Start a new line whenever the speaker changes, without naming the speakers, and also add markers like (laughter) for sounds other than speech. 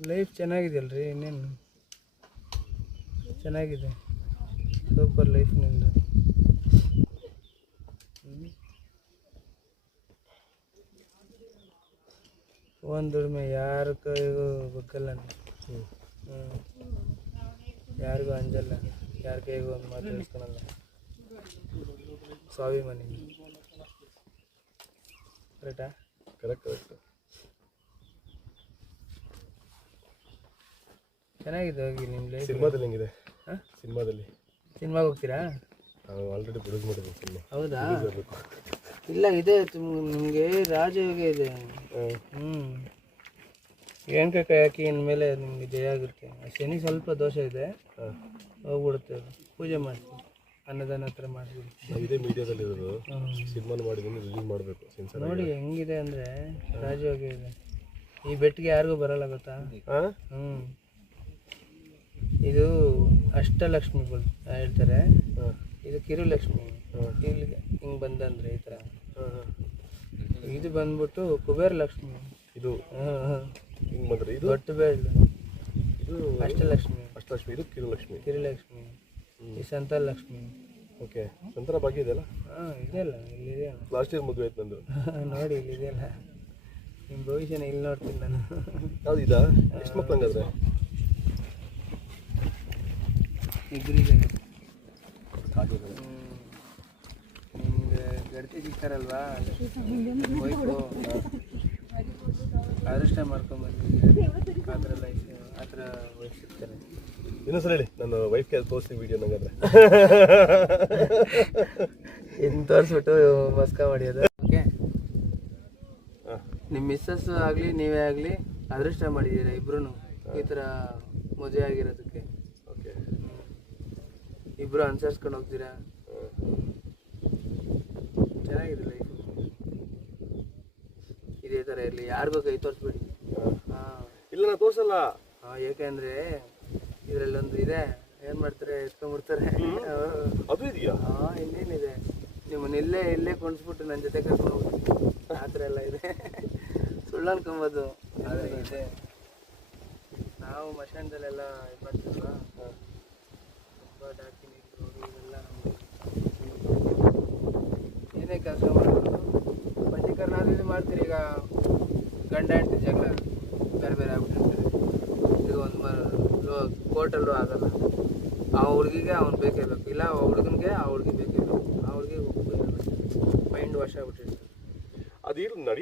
Life ಚೆನ್ನಾಗಿದೆಯಲ್ರಿ ಇನ್ನೇನು? ಚೆನ್ನಾಗಿದೆ. Super life ನಿಮ್ಮದು ಒಂದು ದುಡಿಮೆ ಯಾರ ಕೈಗೂ ಬಗ್ಗಲ್ಲ ಹ್ಞೂ ಯಾರಿಗೂ ಅಂಜಲ್ಲ ಯಾರ ಕೈಗೂ ಒಂದು ಮಾತು ಹೇಳ್ಕೊಳಲ್ಲ. ಸ್ವಾಭಿಮಾನಿ ಕರೆಕ್ಟಾ
ಕರೆಕ್ಟ್ ಕರೆಕ್ಟ್
ಚೆನ್ನಾಗಿದೆ ಹೋಗಿ ನಿಮ್ಮ ಲೈಫ್
ಸಿನಿಮಾದಲ್ಲಿ ಹೆಂಗಿದೆ? ಸಿನಿಮಾದಲ್ಲಿ.
ಸಿನಿಮಾಗೆ ಹೋಗ್ತೀರಾ?
ನಾವು ಆಲ್ರೆಡಿ ಪ್ರೊಡ್ಯೂಸ್ ಮಾಡಿದ್ವಿ ಸಿನಿಮಾ.
ಹೌದಾ? ಇಲ್ಲ ಇದೆ ನಿಮಗೆ ರಾಜಯೋಗ ಇದೆ. ಹ್ಞೂ ಏನಕ್ಕೆ ಕೈ ಹಾಕಿ ಇನ್ಮೇಲೆ ನಿಮಗೆ ಜಯ ಆಗುತ್ತೆ ಶನಿ ಸ್ವಲ್ಪ ದೋಷ ಇದೆ. ಹೋಗ್ಬಿಡುತ್ತೆ. ಪೂಜೆ ಮಾಡ್ತೀವಿ. ಅನ್ನದಾನ ಹತ್ರ
ಮಾಡಿ ಇದೇ ಮೀಡಿಯಾದಲ್ಲಿ ಇರೋದು. ಸಿನಿಮಾ ಮಾಡಿದ್ದೀನಿ ರಿಲೀಸ್ ಮಾಡಬೇಕು
ನೋಡಿ ಹೆಂಗಿದೆ ಅಂದರೆ ರಾಜಯೋಗ ಇದೆ. ಈ ಬೆಟ್ಟಿಗೆ ಯಾರಿಗೂ ಬರಲ್ಲ ಗೊತ್ತಾ? ಹ್ಞೂ ಇದು ಅಷ್ಟಲಕ್ಷ್ಮಿಗಳು ಹೇಳ್ತಾರೆ.
ಹಾಂ
ಇದು ಕಿರುಲಕ್ಷ್ಮಿ.
ಲಕ್ಷ್ಮಿ
ಇಲ್ಲಿಗೆ ಹಿಂಗೆ ಬಂದಂದ್ರೆ ಈ ಥರ ಇದು ಬಂದ್ಬಿಟ್ಟು ಕುಬೇರ ಲಕ್ಷ್ಮಿ
ಇದು?
ಹಾಂ ಹಾಂ
ಹಿಂಗೆ ಬಂದರೆ ಇದು?
ದೊಡ್ಡ ಬೇಡ
ಇದು
ಅಷ್ಟಲಕ್ಷ್ಮಿ.
ಅಷ್ಟಲಕ್ಷ್ಮಿ ಇದು ಕಿರುಲಕ್ಷ್ಮಿ.
ಕಿರುಲಕ್ಷ್ಮಿ. ಈ ಸಂತಾನ ಲಕ್ಷ್ಮಿ
ಓಕೆ. ಸಂತರ ಭಾಗ್ಯ ಇದೆಯಲ್ಲ?
ಹಾಂ ಇದೆಯಲ್ಲ ಅಲ್ಲ
ಲಾಸ್ಟ್ ಇಯರ್ ಮದುವೆ ಆಯ್ತು ನಂದು. (laughs)
ನೋಡಿ ಇಲ್ಲಿದೆಯಲ್ಲ ನಿಮ್ಮ ಭವಿಷ್ಯನ ಇಲ್ಲಿ ನೋಡ್ತೀನಿ ನಾನು.
ಯಾವ್ದು ಇದಾ? ಎಷ್ಟು ಮಕ್ಳು ಹಂಗಾದ್ರೆ
ಇಬ್ಬರಿಗೆ ನಿಮ್ಗೆ ಗಡ್ತಿ ಸಿಗ್ತಾರಲ್ವಾ? ವೈಫು ಅದೃಷ್ಟ ಮಾಡ್ಕೊಂಬಂದಿದ್ದೀರಿ ಆ ಥರ ಲೈಫ್ ಆ ಥರ ವೈಫ್ ಸಿಗ್ತಾರೆ.
ಇನ್ನೊಂದ್ಸಲ ಹೇಳಿ ನಾನು ವೈಫ್ಗೆ ತೋರಿಸ್ತೀನಿ ವಿಡಿಯೋ ನಂಗಾದ್ರೆ.
ಇನ್ನು ತೋರಿಸ್ಬಿಟ್ಟು ಮಸ್ಕ ಮಾಡಿಯೋದು ಓಕೆ.
ಹಾಂ.
ನಿಮ್ಮ ಮಿಸ್ಸಸ್ ಆಗಲಿ ನೀವೇ ಆಗಲಿ ಅದೃಷ್ಟ ಮಾಡಿದ್ದೀರಾ ಇಬ್ರು ಈ ಥರ ಮದುವೆ ಆಗಿರೋದಕ್ಕೆ? ಇಬ್ಬರು ಅನುಸರಿಸ್ಕೊಂಡು ಹೋಗ್ತೀರಾ? ಚೆನ್ನಾಗಿದೆ ಲೈಫ್ ಇದೇ ಥರ ಇರಲಿ. ಯಾರಿಗೂ ಕೈ ತೋರಿಸ್ಬೇಡಿ. ಹಾಂ.
ಇಲ್ಲ ನಾ ತೋರ್ಸಲ್ಲ.
ಹಾಂ ಏಕೆಂದರೆ ಇದರಲ್ಲೊಂದು ಇದೆ. ಏನು ಮಾಡ್ತಾರೆ? ಎತ್ಕೊಂಡ್ಬಿಡ್ತಾರೆ.
ಅದು ಇದೆಯಾ?
ಹಾಂ ಇನ್ನೇನಿದೆ. ನಿಮ್ಮನ್ನ ಇಲ್ಲೇ ಇಲ್ಲೇ ಕೊಂಡ್ಸ್ಬಿಟ್ಟು ನನ್ನ ಜೊತೆ ಕರ್ಕೊಂಡು ಹೋಗ್ತೀನಿ ಆ ಥರ ಎಲ್ಲ ಇದೆ. ಸುಳ್ಳು ಅನ್ಕೊಂಬೋದು. ಆದರೆ ಇದೆ. ನಾವು ಮಶಾನದಲ್ಲೆಲ್ಲ ಇದು ಮಾಡ್ತೀವಲ್ವಾ? ಅದು ಈಗ ಗಂಡ ಹೆಂಡತಿ ಜಗಳ ಬೇರೆ ಬೇರೆ ಆಗ್ಬಿಟ್ಟಿರ್ತಾರೆ ಇದು ಒಂದು ಕೋರ್ಟಲ್ಲೂ ಆಗಲ್ಲ. ಆ ಹುಡುಗಿಗೆ ಅವ್ನು ಬೇಕೇ ಬೇಕು. ಇಲ್ಲ, ಆ ಹುಡುಗನಿಗೆ ಆ ಹುಡುಗಿ ಬೇಕೇ ಬೇಕು. ಆ ಹುಡುಗಿ ಮೈಂಡ್ ವಾಶ್ ಆಗ್ಬಿಟ್ಟಿರ್ತಾರೆ
ಅದು ನಡೆಯ